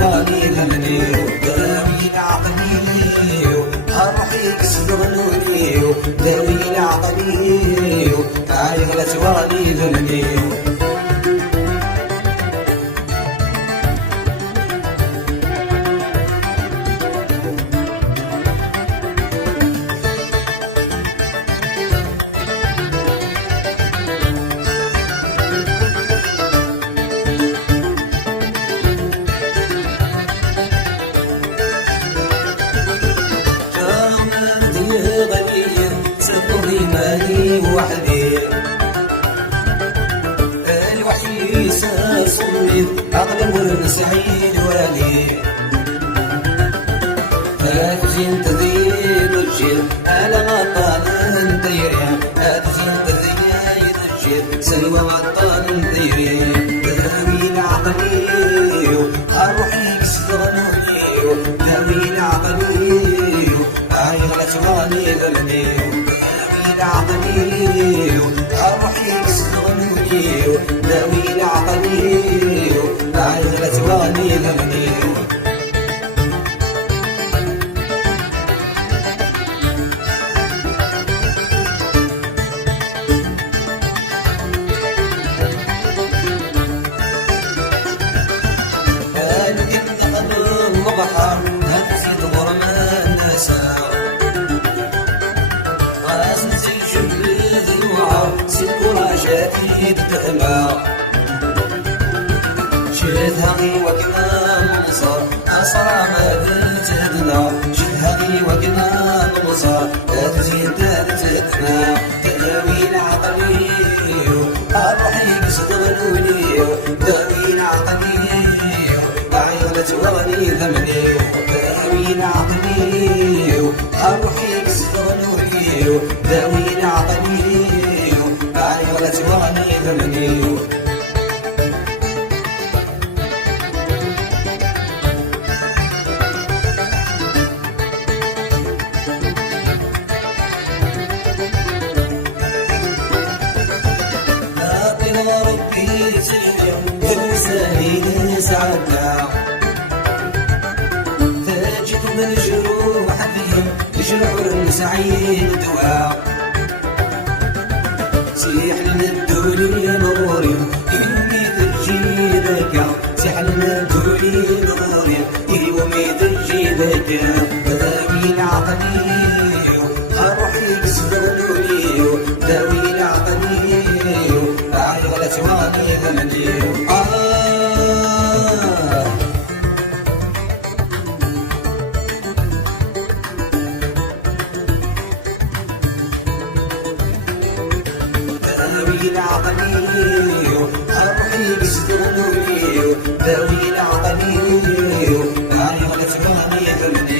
سواني ذمني داوي العقلي روحي كسرنوني داوي العقلي عايغ سواني ذمني وحدي الوحي ساصمي أغلب ونسعيد والي أتجين تذيب الجيل على غطان ديري أتجين تذيب الجيل سلوى غطان ديري داوي العقلي أروحي كسرنوني داوي العقلي عايغ لتواني ذلني العقلي روحي كسرنوني داوي العقلي عايغ لتواني ذلني شدهاغي وكنا منصر أسرع ما تهدنا شدهاغي وكنا منصر لا تزيد تهدنا داوي العقلي الروحي كسرنوني داوي العقلي عيغ لتواني ذمني داوي العقلي الروحي كسرنوني داوي العقلي عيغ لتواني ذمني ربي سلم وسهيل سعدنا تجد من الجروح فيهم جرح سعيد دواء سيح لنا الدولي نوري إني تجي ذاك سيح لنا الدولي نوري إيومي تجي ذاك داوي العقلي روحي كسرنوني داوي العقلي عايغ لتواني ذمني داوي العقلي روحي كسرنوني داوي العقلي عايغ لتواني ذمني